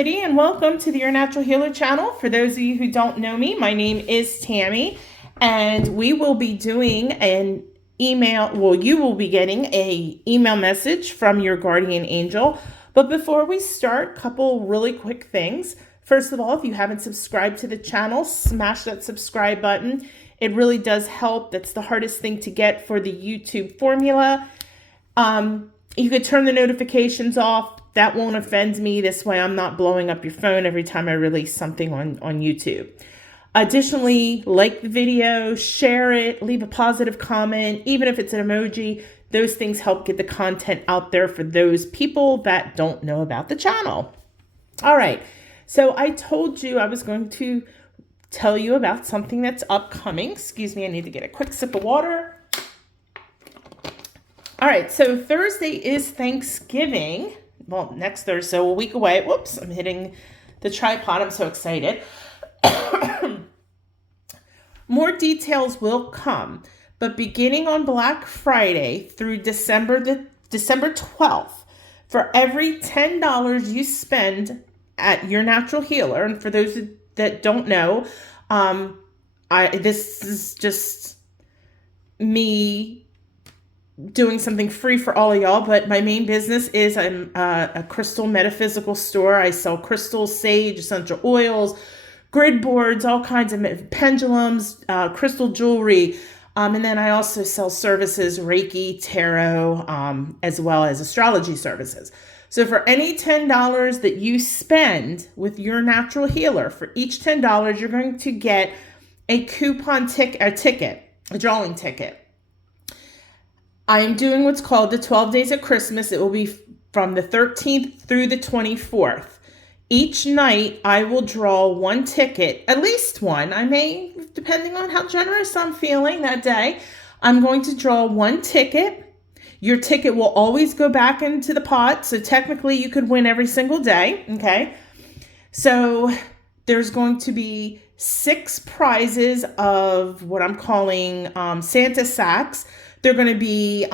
everybody, and welcome to the Your Natural Healer channel. For those of you who don't know me, my name is Tammy, and we will be doing an email, you will be getting an email message from your guardian angel. But before we start, a couple really quick things. First of all, if you haven't subscribed to the channel, smash that subscribe button. It really does help. That's the hardest thing to get for the YouTube formula. You could turn the notifications off. That won't offend me. This way I'm not blowing up your phone every time I release something on YouTube. Additionally, like the video, share it, leave a positive comment, even if it's an emoji. Those things help get the content out there for those people that don't know about the channel. All right, so I told you I was going to tell you about something that's upcoming. Excuse me, I need to get a quick sip of water. All right, so Thursday is Thanksgiving. Well, next Thursday, so a week away. Whoops, I'm hitting the tripod. I'm so excited. More details will come, but beginning on Black Friday through December 12th, for every $10 you spend at Your Natural Healer, and for those that don't know, this is just me doing something free for all of y'all, but my main business is I'm a crystal metaphysical store. I sell crystals, sage, essential oils, grid boards, all kinds of pendulums, crystal jewelry, and then I also sell services, Reiki, tarot, as well as astrology services. So for any $10 that you spend with Your Natural Healer, for each $10, you're going to get a a drawing ticket. I am doing what's called the 12 Days of Christmas. It will be from the 13th through the 24th. Each night, I will draw one ticket, at least one. I may, depending on how generous I'm feeling that day, I'm going to draw one ticket. Your ticket will always go back into the pot, so technically you could win every single day, okay? So there's going to be 6 prizes of what I'm calling Santa sacks. They're going to be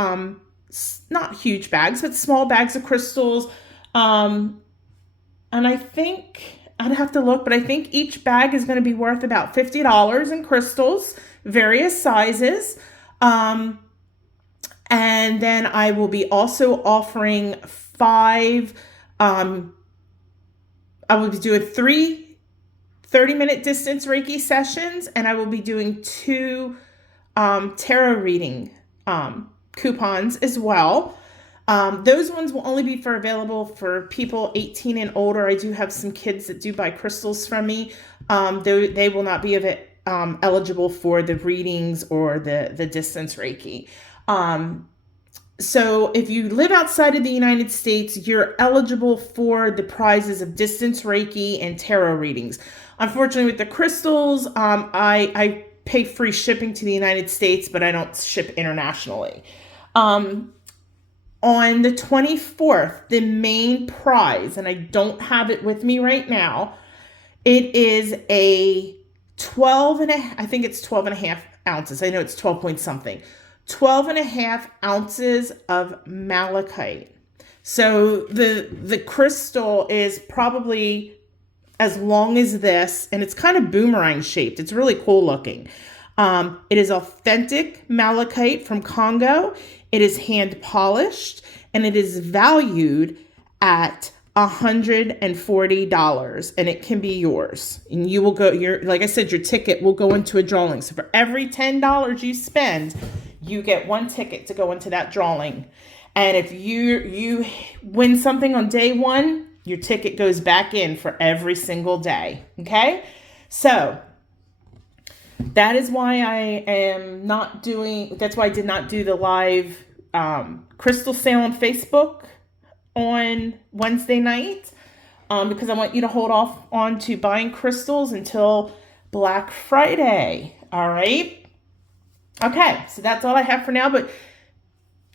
not huge bags, but small bags of crystals. And I think, I'd have to look, but I think each bag is going to be worth about $50 in crystals, various sizes. And then I will be also offering 5, I will be doing 3 30-minute distance Reiki sessions, and I will be doing 2 tarot reading coupons as well. Those ones will only be available for people 18 and older. I do have some kids that do buy crystals from me. They will not be eligible for the readings or the distance Reiki. So if you live outside of the United States, you're eligible for the prizes of distance Reiki and tarot readings. Unfortunately, with the crystals, I pay free shipping to the United States, but I don't ship internationally. On the 24th, the main prize, and I don't have it with me right now, it is a 12 and a half ounces. I know it's 12 point something. 12 and a half ounces of malachite. So the crystal is probably as long as this, and it's kind of boomerang shaped. It's really cool looking. It is authentic malachite from Congo. It is hand polished, and it is valued at $140, and it can be yours. And you will go, like I said, your ticket will go into a drawing. So for every $10 you spend, you get one ticket to go into that drawing. And if you win something on day 1, your ticket goes back in for every single day, okay? So that is why I did not do the live crystal sale on Facebook on Wednesday night, because I want you to hold off on to buying crystals until Black Friday, all right? Okay, so that's all I have for now, but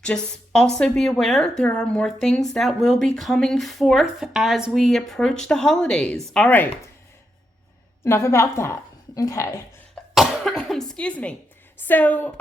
just also be aware there are more things that will be coming forth as we approach the holidays. All right, enough about that. Okay, excuse me. So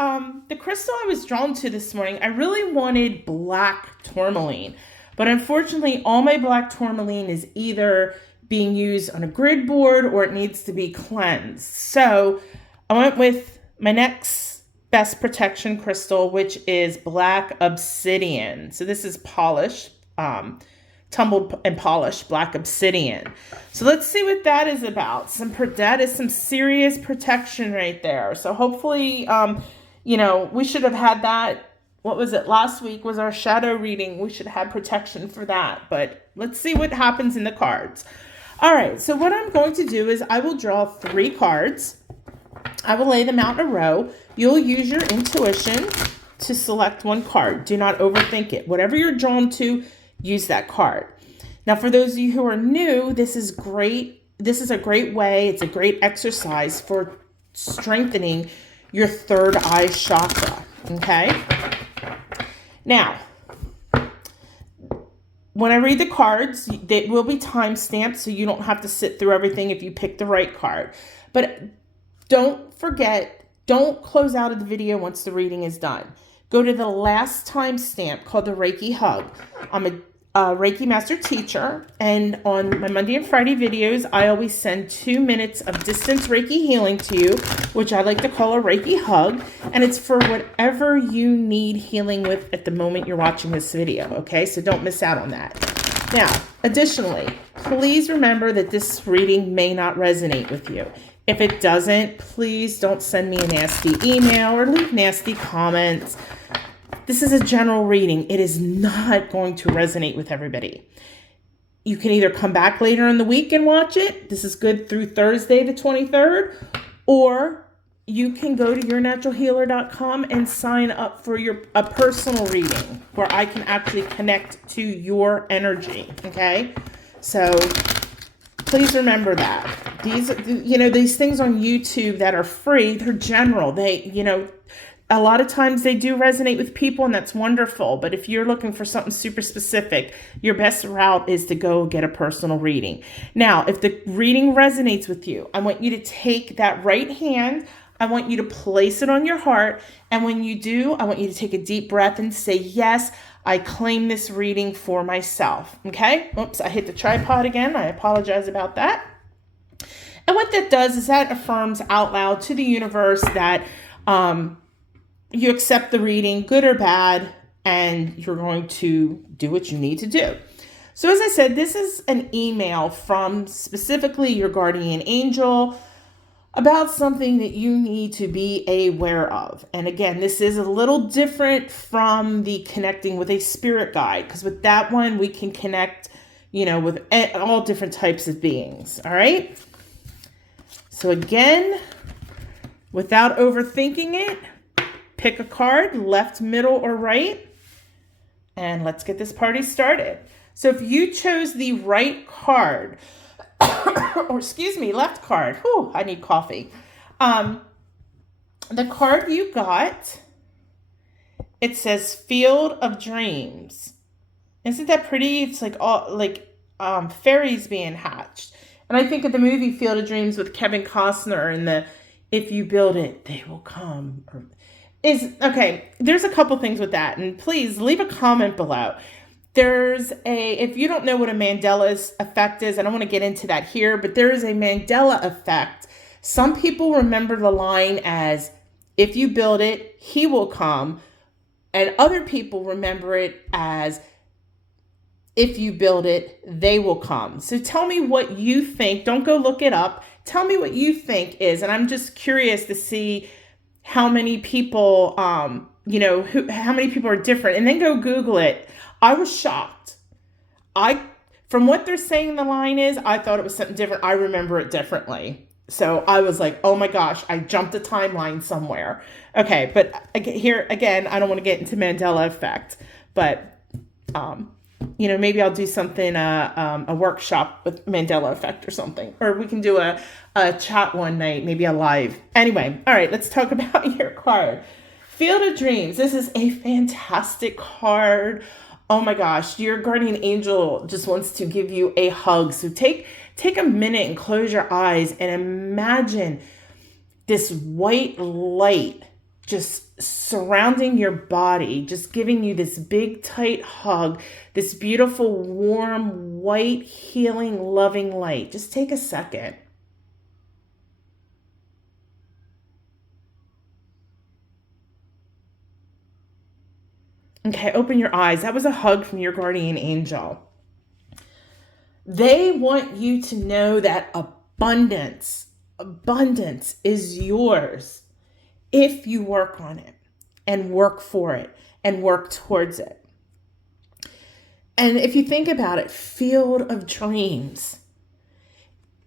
the crystal I was drawn to this morning, I really wanted black tourmaline, but unfortunately all my black tourmaline is either being used on a grid board or it needs to be cleansed. So I went with my next best protection crystal, which is black obsidian. So this is polished, tumbled and polished black obsidian. So let's see what that is about. That is some serious protection right there. So hopefully, we should have had that. What was it? Last week was our shadow reading. We should have protection for that. But let's see what happens in the cards. All right. So what I'm going to do is I will draw 3 cards. I will lay them out in a row. You'll use your intuition to select one card. Do not overthink it. Whatever you're drawn to, use that card. Now, for those of you who are new, this is great. This is a great way. It's a great exercise for strengthening your third eye chakra. Okay. Now, when I read the cards, they will be time stamped, so you don't have to sit through everything if you pick the right card. But don't forget, don't close out of the video once the reading is done. Go to the last time stamp called the Reiki Hug. I'm a Reiki master teacher, and on my Monday and Friday videos, I always send 2 minutes of distance Reiki healing to you, which I like to call a Reiki Hug, and it's for whatever you need healing with at the moment you're watching this video, okay? So don't miss out on that. Now, additionally, please remember that this reading may not resonate with you. If it doesn't, please don't send me a nasty email or leave nasty comments. This is a general reading. It is not going to resonate with everybody. You can either come back later in the week and watch it. This is good through Thursday the 23rd. Or you can go to yournaturalhealer.com and sign up for a personal reading where I can actually connect to your energy. Okay? So please remember that. These things on YouTube that are free, they're general. A lot of times they do resonate with people, and that's wonderful. But if you're looking for something super specific, your best route is to go get a personal reading. Now, if the reading resonates with you, I want you to take that right hand. I want you to place it on your heart. And when you do, I want you to take a deep breath and say, yes, I claim this reading for myself. Okay? Oops, I hit the tripod again. I apologize about that. And what that does is that affirms out loud to the universe that you accept the reading, good or bad, and you're going to do what you need to do. So as I said, this is an email from specifically your guardian angel about something that you need to be aware of. And again, this is a little different from the connecting with a spirit guide, because with that one, we can connect, with all different types of beings. All right. So again, without overthinking it, pick a card, left, middle, or right, and let's get this party started. So if you chose the right card, left card. Whew, I need coffee. The card you got, it says Field of Dreams. Isn't that pretty? It's like fairies being hatched. And I think of the movie Field of Dreams with Kevin Costner and the if you build it, they will come. There's a couple things with that, and please leave a comment below. If you don't know what a Mandela effect is, I don't want to get into that here, but there is a Mandela effect. Some people remember the line as, if you build it, he will come. And other people remember it as, if you build it, they will come. So tell me what you think. Don't go look it up. Tell me what you think is. And I'm just curious to see how many people, how many people are different. And then go Google it. I was shocked. From what they're saying the line is, I thought it was something different. I remember it differently. So I was like, oh my gosh, I jumped a timeline somewhere. Okay, but here again, I don't want to get into Mandela effect, but maybe I'll do something, a workshop with Mandela effect or something, or we can do a chat one night, maybe a live. Anyway, all right, let's talk about your card. Field of Dreams. This is a fantastic card. Oh my gosh, your guardian angel just wants to give you a hug. So take a minute and close your eyes and imagine this white light just surrounding your body, just giving you this big, tight hug, this beautiful, warm, white, healing, loving light. Just take a second. Okay, open your eyes. That was a hug from your guardian angel. They want you to know that abundance is yours if you work on it and work for it and work towards it. And if you think about it, field of dreams.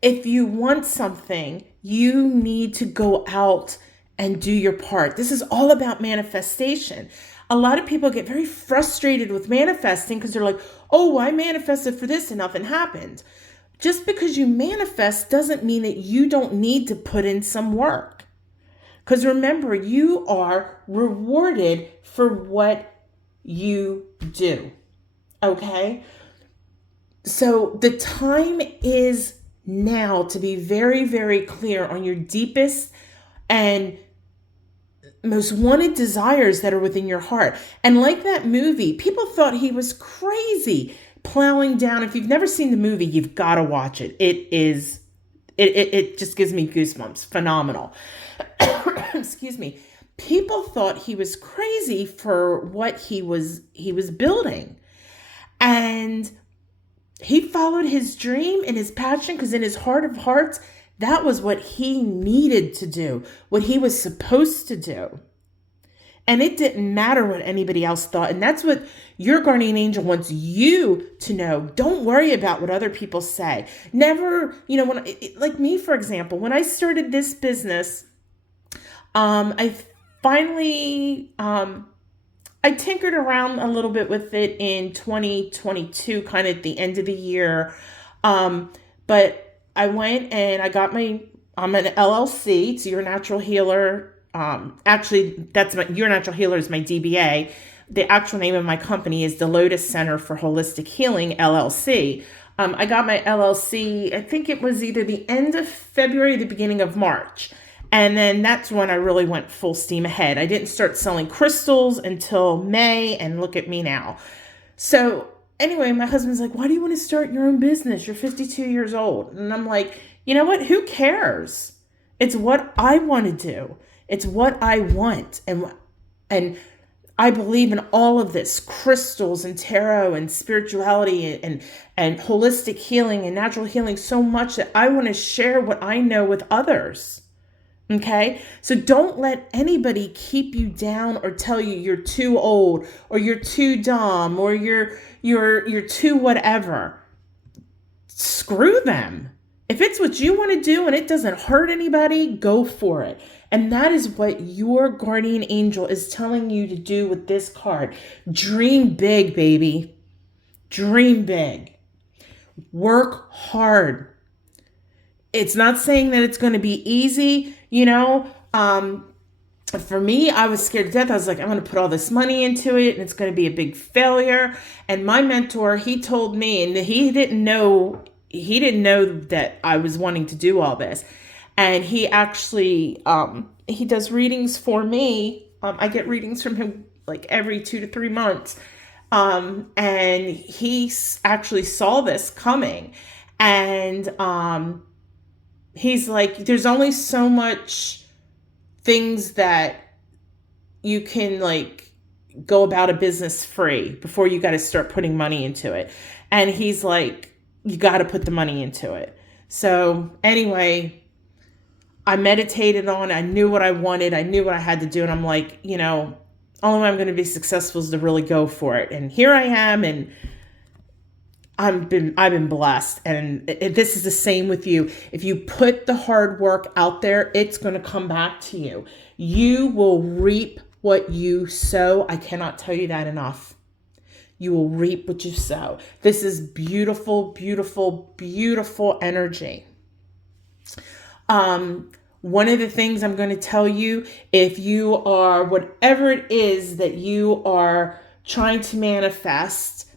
If you want something, you need to go out and do your part. This is all about manifestation. A lot of people get very frustrated with manifesting because they're like, oh, I manifested for this and nothing happened. Just because you manifest doesn't mean that you don't need to put in some work. Because remember, you are rewarded for what you do. Okay? So the time is now to be very, very clear on your deepest and most wanted desires that are within your heart. And like that movie, people thought he was crazy plowing down. If you've never seen the movie, you've got to watch it. It just gives me goosebumps. Phenomenal. Excuse me. People thought he was crazy for what he was building. And he followed his dream and his passion because in his heart of hearts, that was what he needed to do, what he was supposed to do. And it didn't matter what anybody else thought. And that's what your guardian angel wants you to know. Don't worry about what other people say. Never, like me, for example, when I started this business, I finally, I tinkered around a little bit with it in 2022, kind of at the end of the year. But I went and I got I'm an LLC. It's Your Natural Healer. Actually, Your Natural Healer is my DBA. The actual name of my company is the Lotus Center for Holistic Healing, LLC. I got my LLC, I think it was either the end of February or the beginning of March. And then that's when I really went full steam ahead. I didn't start selling crystals until May, and look at me now. So anyway, my husband's like, why do you want to start your own business? You're 52 years old. And I'm like, you know what? Who cares? It's what I want to do. It's what I want. And I believe in all of this, crystals and tarot and spirituality and holistic healing and natural healing so much that I want to share what I know with others. Okay? So don't let anybody keep you down or tell you you're too old or you're too dumb or you're too whatever. Screw them. If it's what you want to do and it doesn't hurt anybody, go for it. And that is what your guardian angel is telling you to do with this card. Dream big, baby. Dream big. Work hard. It's not saying that it's going to be easy, For me, I was scared to death. I was like, I'm going to put all this money into it and it's going to be a big failure. And my mentor, he told me, and he didn't know that I was wanting to do all this. And he actually, he does readings for me. I get readings from him like every 2 to 3 months. And he actually saw this coming. And he's like, there's only so much things that you can go about a business free before you got to start putting money into it. And he's like, you got to put the money into it. So anyway, I meditated on it. I knew what I wanted. I knew what I had to do. And I'm like, only way I'm going to be successful is to really go for it. And here I am. And I've been blessed. And this is the same with you. If you put the hard work out there, it's going to come back to you. You will reap what you sow. I cannot tell you that enough. You will reap what you sow. This is beautiful, beautiful, beautiful energy. One of the things I'm going to tell you, if you are, whatever it is that you are trying to manifest,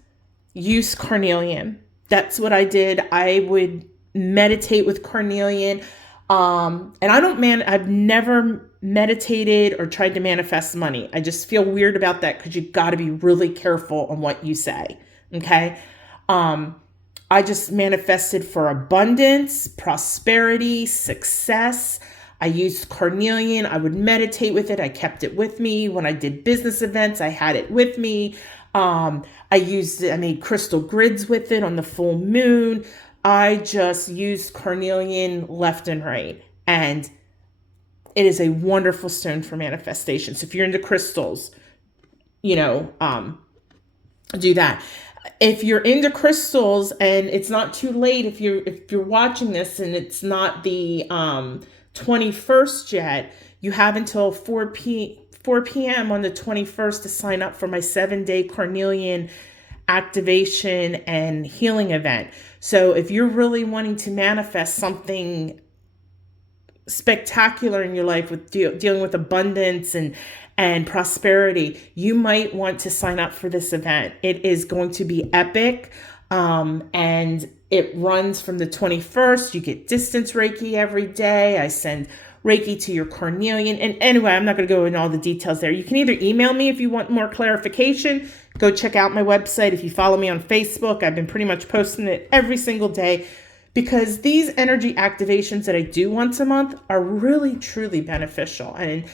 use Carnelian. That's what I did. I would meditate with Carnelian. And I've never meditated or tried to manifest money. I just feel weird about that because you got to be really careful on what you say. Okay. I just manifested for abundance, prosperity, success. I used Carnelian. I would meditate with it. I kept it with me. When I did business events, I had it with me. I made crystal grids with it on the full moon. I just used Carnelian left and right. And it is a wonderful stone for manifestation. So if you're into crystals, do that. If you're into crystals and it's not too late, if you're watching this and it's not the 21st yet, you have until 4 p.m. on the 21st to sign up for my 7-day Carnelian activation and healing event. So if you're really wanting to manifest something spectacular in your life with dealing with abundance and prosperity, you might want to sign up for this event. It is going to be epic. And it runs from the 21st. You get distance Reiki every day. I send Reiki to your Carnelian. And anyway, I'm not going to go into all the details there. You can either email me if you want more clarification. Go check out my website. If you follow me on Facebook, I've been pretty much posting it every single day, because these energy activations that I do once a month are really, truly beneficial. And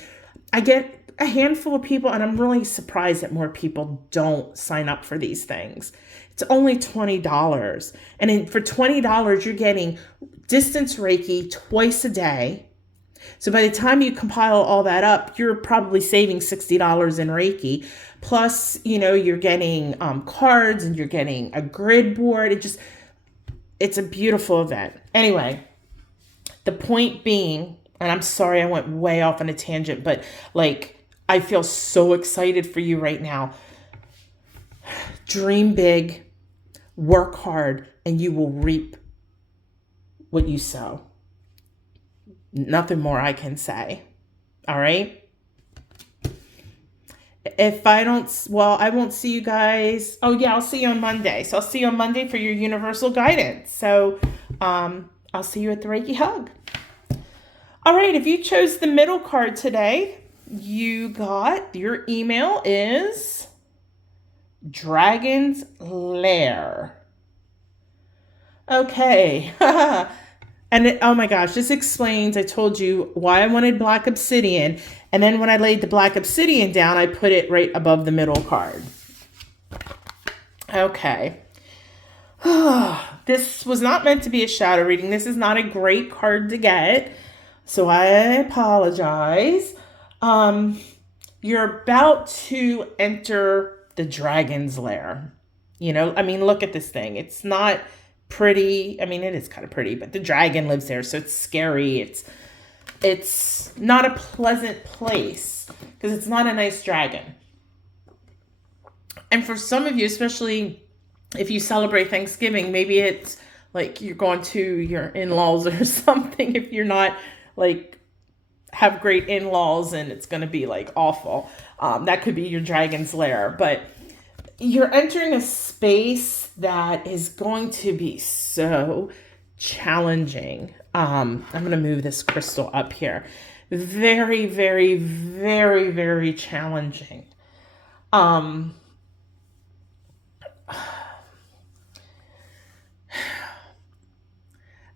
I get a handful of people, and I'm really surprised that more people don't sign up for these things. It's only $20. And for $20, you're getting distance Reiki twice a day. So by the time you compile all that up, you're probably saving $60 in Reiki. Plus, you're getting cards, and you're getting a grid board. It's a beautiful event. Anyway, the point being, and I'm sorry I went way off on a tangent, but I feel so excited for you right now. Dream big, work hard, and you will reap what you sow. Nothing more I can say. All right? If I won't see you guys. Oh yeah, I'll see you on Monday. So I'll see you on Monday for your universal guidance. So I'll see you at the Reiki Hug. All right, if you chose the middle card today, your email is Dragon's Lair. Okay. Oh my gosh, this explains, I told you why I wanted black obsidian. And then when I laid the black obsidian down, I put it right above the middle card. Okay. This was not meant to be a shadow reading. This is not a great card to get, so I apologize. You're about to enter the Dragon's Lair. Look at this thing. It's not pretty. It is kind of pretty, but the dragon lives there, so it's scary. It's not a pleasant place because it's not a nice dragon. And for some of you, especially if you celebrate Thanksgiving, maybe it's like you're going to your in-laws or something. If you're not have great in-laws and it's going to be awful, that could be your Dragon's Lair. But you're entering a space that is going to be so challenging. I'm going to move this crystal up here. Very, very, very, very challenging.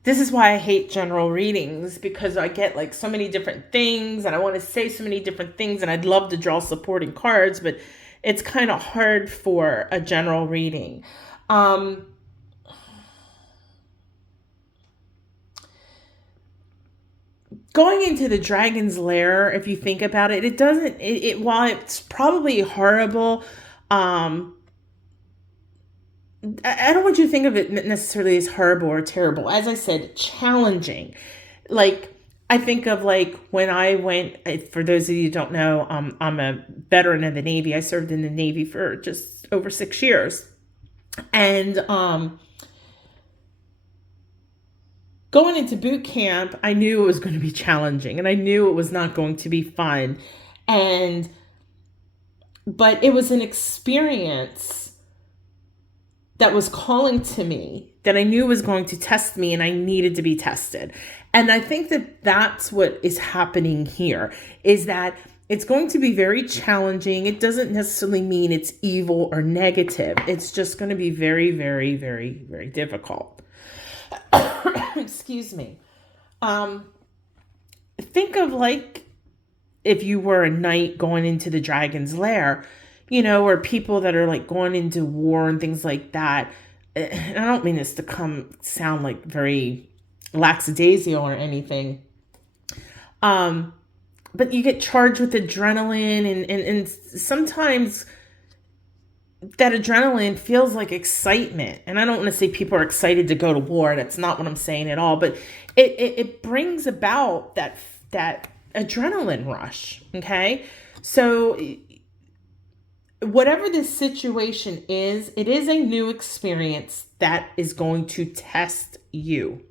This is why I hate general readings, because I get so many different things and I want to say so many different things, and I'd love to draw supporting cards, but it's kind of hard for a general reading. Going into the Dragon's Lair, if you think about it, while it's probably horrible, I don't want you to think of it necessarily as horrible or terrible. As I said, challenging. I think of when I went, for those of you who don't know, I'm a veteran of the Navy. I served in the Navy for just over 6 years. And going into boot camp, I knew it was going to be challenging, and I knew it was not going to be fun. But it was an experience that was calling to me that I knew was going to test me and I needed to be tested. And I think that that's what is happening here, is that it's going to be very challenging. It doesn't necessarily mean it's evil or negative. It's just going to be very, very, very, very difficult. Excuse me. Think of like if you were a knight going into the dragon's lair, or people that are like going into war and things like that. And I don't mean this to sound like very lackadaisical or anything. But you get charged with adrenaline and sometimes that adrenaline feels like excitement. And I don't want to say people are excited to go to war. That's not what I'm saying at all. But it brings about that adrenaline rush. Okay. So whatever this situation is, it is a new experience that is going to test you.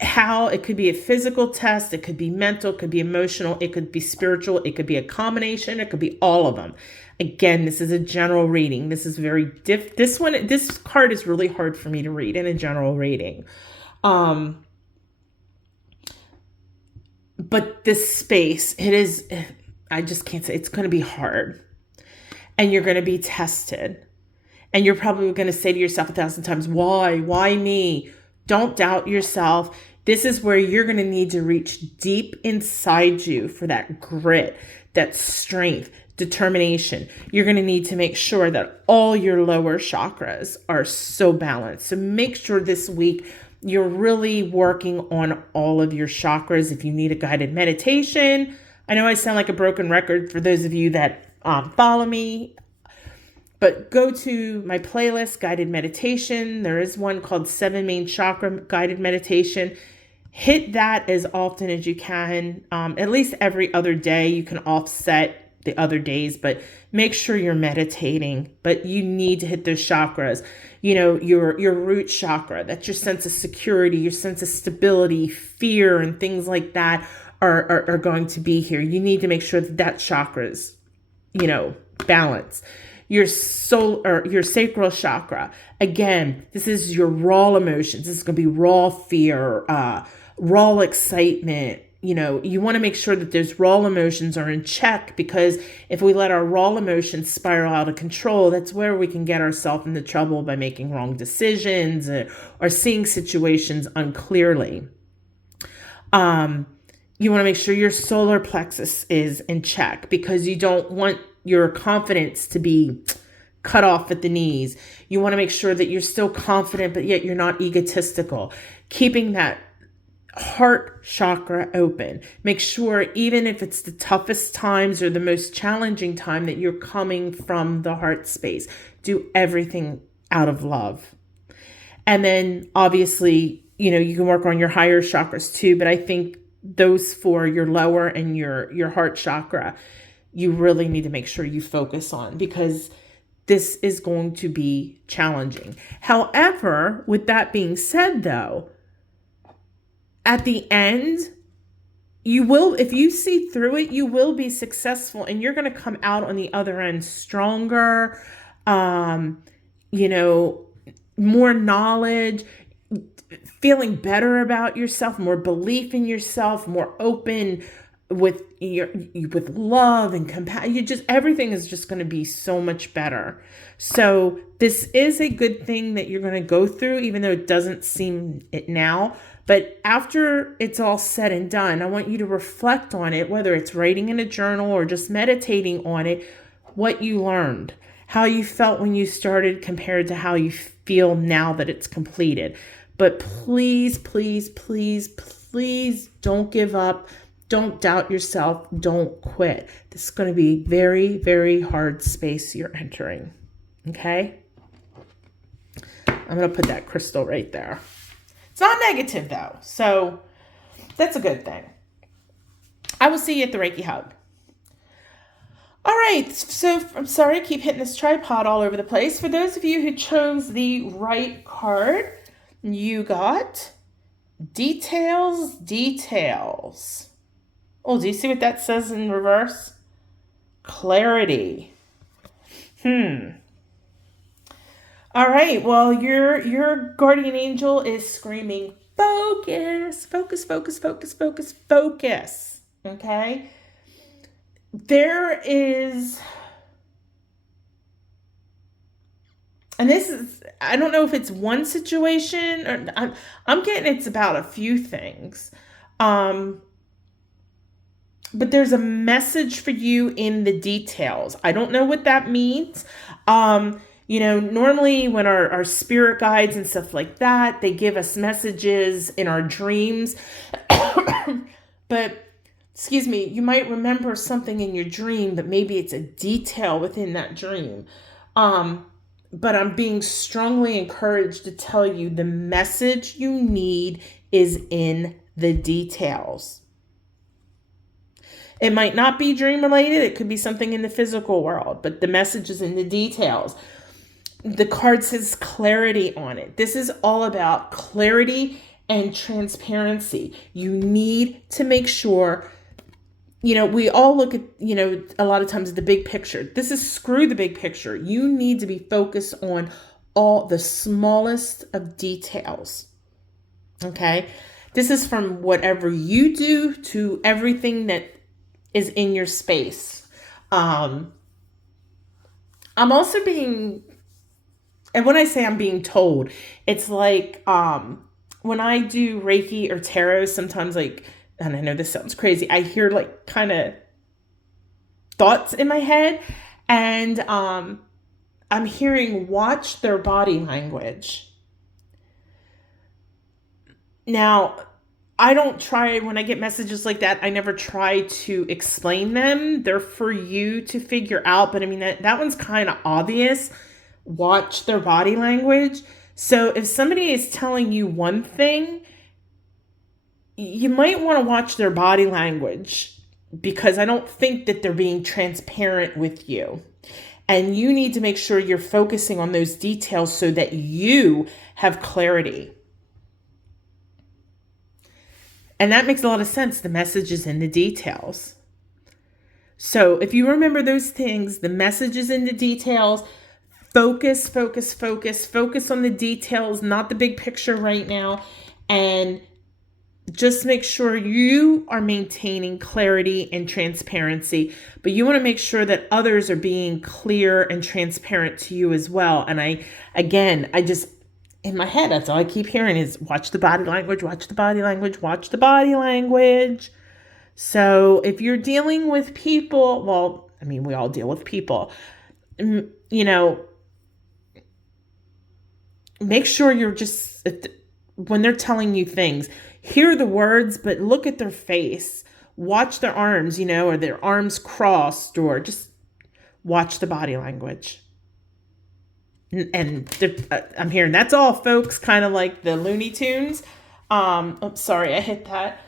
How it could be a physical test, it could be mental, it could be emotional, it could be spiritual, it could be a combination, it could be all of them. Again, this is a general reading. This is very this card is really hard for me to read in a general reading. But this space, I just can't say, it's going to be hard. And you're going to be tested. And you're probably going to say to yourself 1,000 times, why? Why me? Don't doubt yourself. This is where you're going to need to reach deep inside you for that grit, that strength, determination. You're going to need to make sure that all your lower chakras are so balanced. So make sure this week you're really working on all of your chakras. If you need a guided meditation, I know I sound like a broken record for those of you that follow me, but go to my playlist, Guided Meditation. There is one called 7 Main Chakra Guided Meditation. Hit that as often as you can, at least every other day. You can offset the other days, but make sure you're meditating. But you need to hit those chakras. Your root chakra, that's your sense of security, your sense of stability, fear, and things like that are going to be here. You need to make sure that chakra's, balanced. Your soul or your sacral chakra. Again, this is your raw emotions. This is going to be raw fear, raw excitement. You want to make sure that those raw emotions are in check, because if we let our raw emotions spiral out of control, that's where we can get ourselves into trouble by making wrong decisions or seeing situations unclearly. You want to make sure your solar plexus is in check, because you don't want your confidence to be cut off at the knees. You want to make sure that you're still confident, but yet you're not egotistical. Keeping that heart chakra open. Make sure, even if it's the toughest times or the most challenging time, that you're coming from the heart space. Do everything out of love. And then obviously, you can work on your higher chakras too, but I think those four, your lower and your heart chakra, you really need to make sure you focus on, because this is going to be challenging. However, with that being said though, at the end, if you see through it, you will be successful, and you're going to come out on the other end stronger, more knowledge, feeling better about yourself, more belief in yourself, more open with love and compassion. Everything is just going to be so much better. So this is a good thing that you're going to go through, even though it doesn't seem it now. But after it's all said and done, I want you to reflect on it, whether it's writing in a journal or just meditating on it, what you learned, how you felt when you started compared to how you feel now that it's completed. But please, please, please, please don't give up. Don't doubt yourself. Don't quit. This is going to be very, very hard space you're entering. Okay? I'm going to put that crystal right there. It's not negative though, so that's a good thing. I will see you at the Reiki Hug. All right, so I'm sorry I keep hitting this tripod all over the place. For those of you who chose the right card, you got details. Oh, do you see what that says in reverse? Clarity. All right. Well, your guardian angel is screaming, focus, focus, focus, focus, focus, focus. Okay. There is, and this is, I don't know if it's one situation or I'm getting it's about a few things. But there's a message for you in the details. I don't know what that means. Normally when our spirit guides and stuff like that, they give us messages in our dreams. But, excuse me, you might remember something in your dream, but maybe it's a detail within that dream. But I'm being strongly encouraged to tell you the message you need is in the details. It might not be dream related. It could be something in the physical world, but the message is in the details. The card says clarity on it. This is all about clarity and transparency. You need to make sure, we all look at, a lot of times the big picture. This is screw the big picture. You need to be focused on all the smallest of details. Okay? This is from whatever you do to everything that is in your space. I'm also being, and when I say I'm being told, it's like when I do Reiki or tarot, sometimes and I know this sounds crazy, I hear kind of thoughts in my head, and I'm hearing watch their body language. Now, I don't try, when I get messages like that, I never try to explain them. They're for you to figure out. But I mean, that one's kind of obvious. Watch their body language. So if somebody is telling you one thing, you might want to watch their body language, because I don't think that they're being transparent with you. And you need to make sure you're focusing on those details so that you have clarity. And that makes a lot of sense. The message is in the details. So if you remember those things, the message is in the details. Focus, focus, focus. Focus on the details, not the big picture right now. And just make sure you are maintaining clarity and transparency. But you want to make sure that others are being clear and transparent to you as well. And I just, in my head, that's all I keep hearing is watch the body language, watch the body language, watch the body language. So if you're dealing with people, well, I mean, we all deal with people, make sure you're just, when they're telling you things, hear the words, but look at their face, watch their arms, or their arms crossed, or just watch the body language. And I'm hearing that's all, folks, kind of like the Looney Tunes. Sorry, I hit that.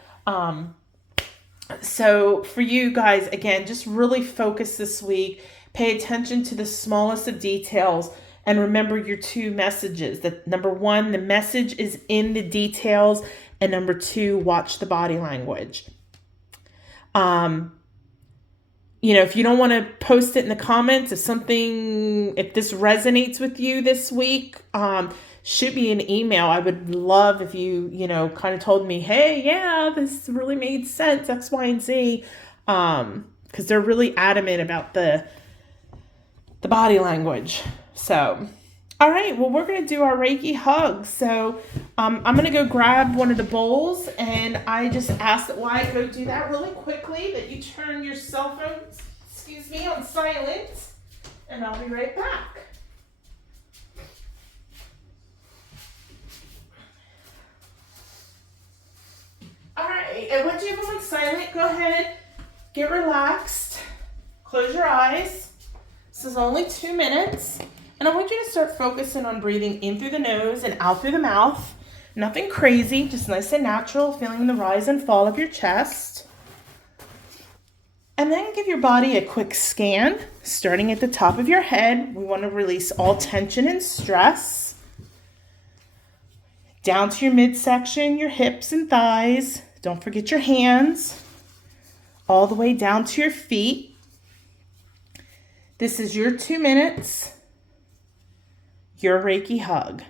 So for you guys, again, just really focus this week. Pay attention to the smallest of details. And remember your two messages. That number one, the message is in the details. And number two, watch the body language. If you don't want to post it in the comments, if this resonates with you this week, shoot me an email. I would love if you, kind of told me, hey, yeah, this really made sense, X, Y, and Z. Because they're really adamant about the body language. So, all right, well, we're going to do our Reiki Hug. So I'm going to go grab one of the bowls, and I just ask that while I go do that really quickly, that you turn your cell phone, on silent, and I'll be right back. All right, and once you have them on silent, go ahead, get relaxed, close your eyes. This is only 2 minutes. And I want you to start focusing on breathing in through the nose and out through the mouth. Nothing crazy, just nice and natural, feeling the rise and fall of your chest. And then give your body a quick scan, starting at the top of your head. We want to release all tension and stress. Down to your midsection, your hips and thighs. Don't forget your hands. All the way down to your feet. This is your 2 minutes. Your Reiki Hug.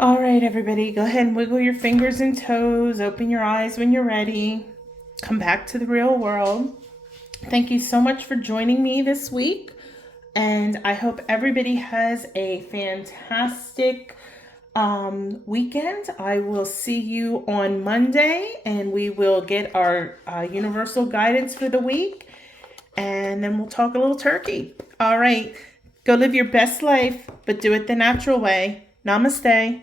All right, everybody, go ahead and wiggle your fingers and toes. Open your eyes when you're ready. Come back to the real world. Thank you so much for joining me this week. And I hope everybody has a fantastic weekend. I will see you on Monday, and we will get our universal guidance for the week. And then we'll talk a little turkey. All right. Go live your best life, but do it the natural way. Namaste.